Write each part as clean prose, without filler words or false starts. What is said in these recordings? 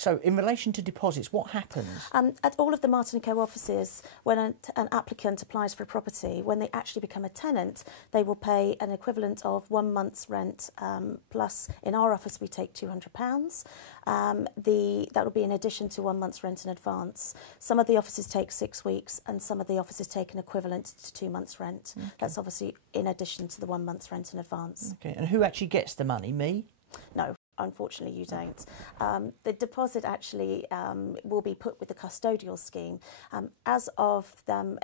So in relation to deposits, what happens? At all of the Martin & Co offices, when an applicant applies for a property, when they actually become a tenant, they will pay an equivalent of 1 month's rent, plus in our office we take £200. That will be in addition to 1 month's rent in advance. Some of the offices take 6 weeks and some of the offices take an equivalent to 2 months' rent. Okay. That's obviously in addition to the 1 month's rent in advance. Okay, and who actually gets the money? Me? No. Unfortunately, you don't. The deposit actually will be put with the custodial scheme. As of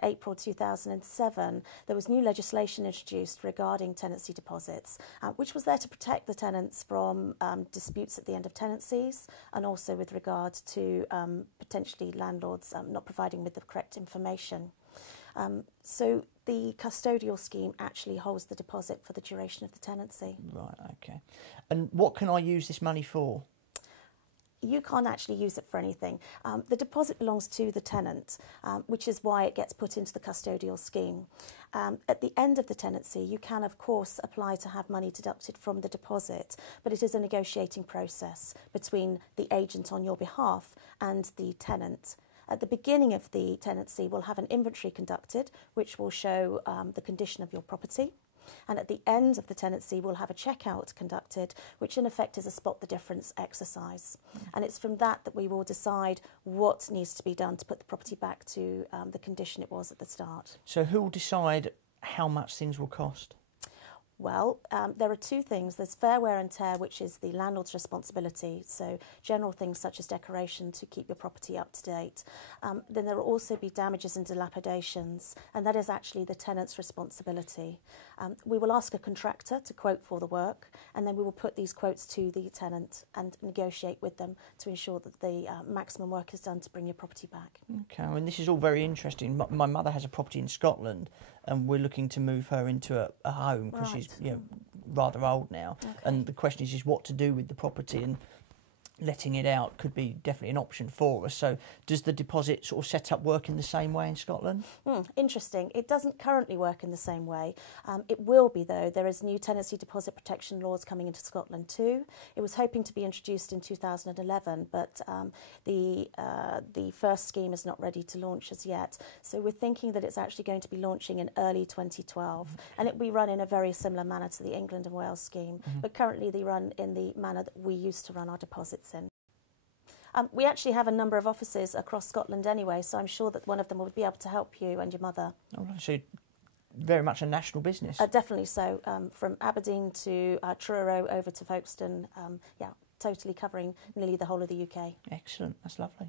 April 2007, there was new legislation introduced regarding tenancy deposits, which was there to protect the tenants from disputes at the end of tenancies, and also with regard to potentially landlords not providing with the correct information. So the custodial scheme actually holds the deposit for the duration of the tenancy. Right, okay. And what can I use this money for? You can't actually use it for anything. The deposit belongs to the tenant, which is why it gets put into the custodial scheme. At the end of the tenancy, you can, of course, apply to have money deducted from the deposit, but it is a negotiating process between the agent on your behalf and the tenant. At the beginning of the tenancy, we'll have an inventory conducted, which will show the condition of your property. And at the end of the tenancy, we'll have a checkout conducted, which in effect is a spot the difference exercise. And it's from that we will decide what needs to be done to put the property back to the condition it was at the start. So who will decide how much things will cost? Well, there are two things. There's fair wear and tear, which is the landlord's responsibility, so general things such as decoration to keep your property up to date. Then there will also be damages and dilapidations, and that is actually the tenant's responsibility. We will ask a contractor to quote for the work, and then we will put these quotes to the tenant and negotiate with them to ensure that the maximum work is done to bring your property back. Okay, I mean, this is all very interesting. My mother has a property in Scotland, and we're looking to move her into a home because she's rather old now. Okay. And the question is what to do with the property, and letting it out could be definitely an option for us. So does the deposit sort of setup work in the same way in Scotland? Interesting. It doesn't currently work in the same way. It will be, though. There is new tenancy deposit protection laws coming into Scotland too. It was hoping to be introduced in 2011, but the first scheme is not ready to launch as yet. So we're thinking that it's actually going to be launching in early 2012, and it will be run in a very similar manner to the England and Wales scheme, but currently they run in the manner that we used to run our deposits in. We actually have a number of offices across Scotland anyway, so I'm sure that one of them would be able to help you and your mother. All right, so very much a national business. Definitely so, from Aberdeen to Truro over to Folkestone, totally covering nearly the whole of the UK. Excellent, that's lovely.